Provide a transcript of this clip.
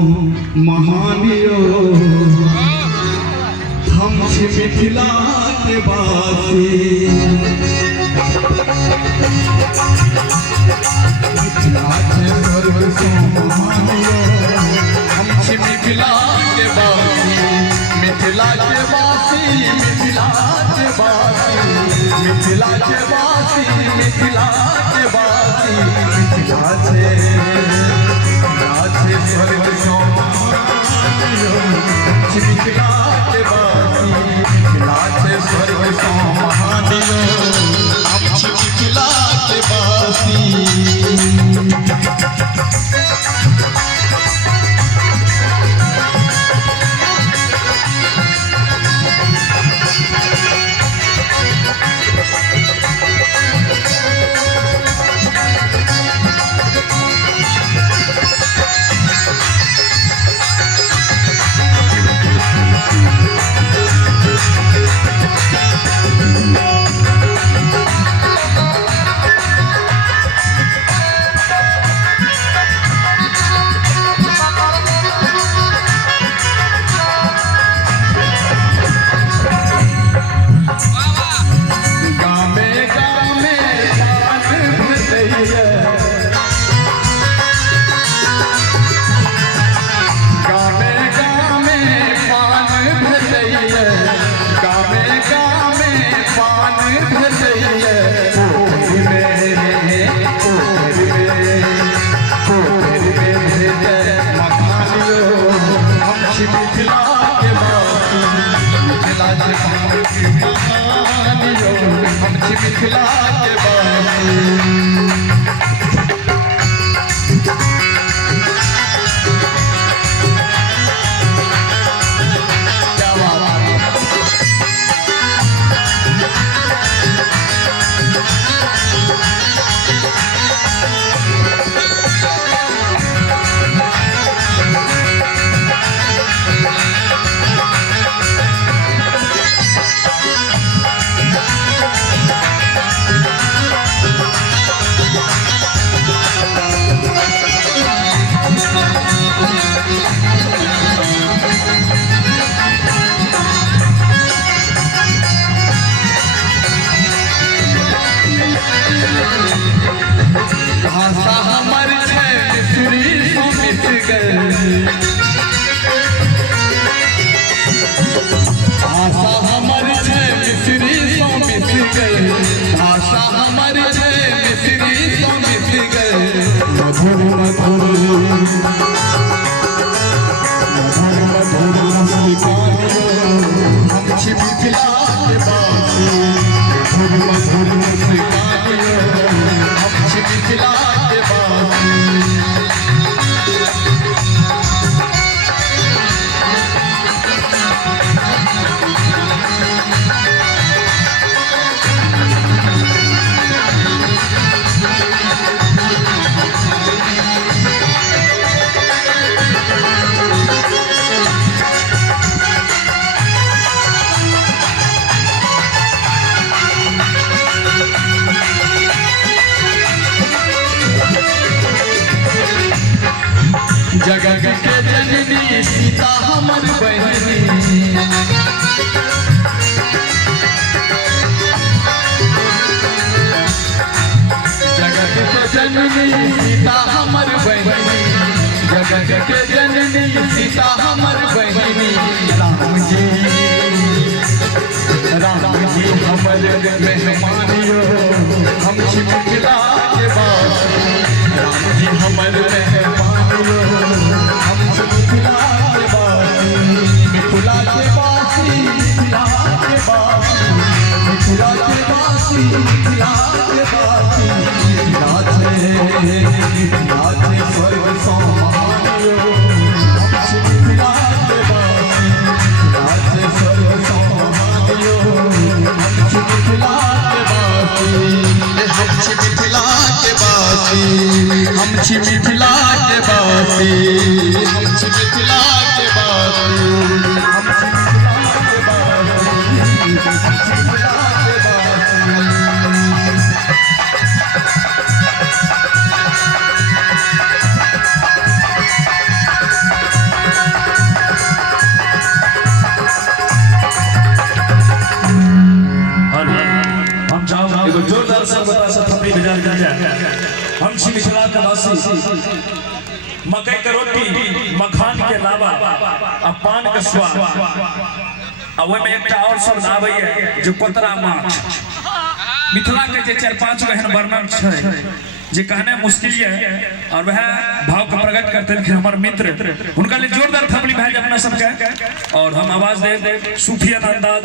महानियो हम छी मिथिला के वासी मिथिला के सर्व सो महानियो हम छी मिथिला के वासी मिथिला के वासी मिथिला के वासी मिथिला के वासी मिथिला के वासी मिथिला से स्वर्ग सो महानियो मिथिला के वासी मिथिला से स्वर्ग सो महानियो हम मिथिला के वासी मिथिला के वासी भाषा हमर छै मिसरी सो मिस गए भाषा हमर छै मिसरी सो मिस गए भाषा हमर छै मिसरी सो मिस गए मधुर मधुर मुस्कानियो हम छी मिथिला के वासी मधुर मधुर मुस्कानियो हम छी मिथिला के वासी जगत के जननी सीता हमर बहनी जगत के जननी सीता हमर बहनी जगत के जननी सीता हमर बहनी राम जी हमर मेहमानियो हम छी मिथिला के वासी राम जी हमर मेहमानियो हम छी मिथिला के वासी मिथिला के वासी मिथिला के वासी मिथिला के वासी मिथिला के वासी मिथिला से स्वर्ग सो महानियो हम छी मिथिला के वासी मिथिला से स्वर्ग सो महानियो हम छी मिथिला के वासी हम छी मिथिला के वासी हम छी मिथिला के वासी हम छी मिथिला के वासी हम छी मिथिला के वासी एगो जोरदार से बता से थपड़ी बजा के जाए। हम छी मिथिला के वासी, मकई के रोटी, मखान के लावा आ पान के स्वाद आ ओय में एकटा और शब्द आबै है जो पतरा माछ। मिथिला के जे 4-5 गो एहन वर्णन छै जे कहने मुश्किल है और वह भाव को प्रकट करते हैं हमारे मित्र उनका लिए जोरदार थपड़ी भाई अपना सबके। और हम आवाज दे सूफियत अंदाज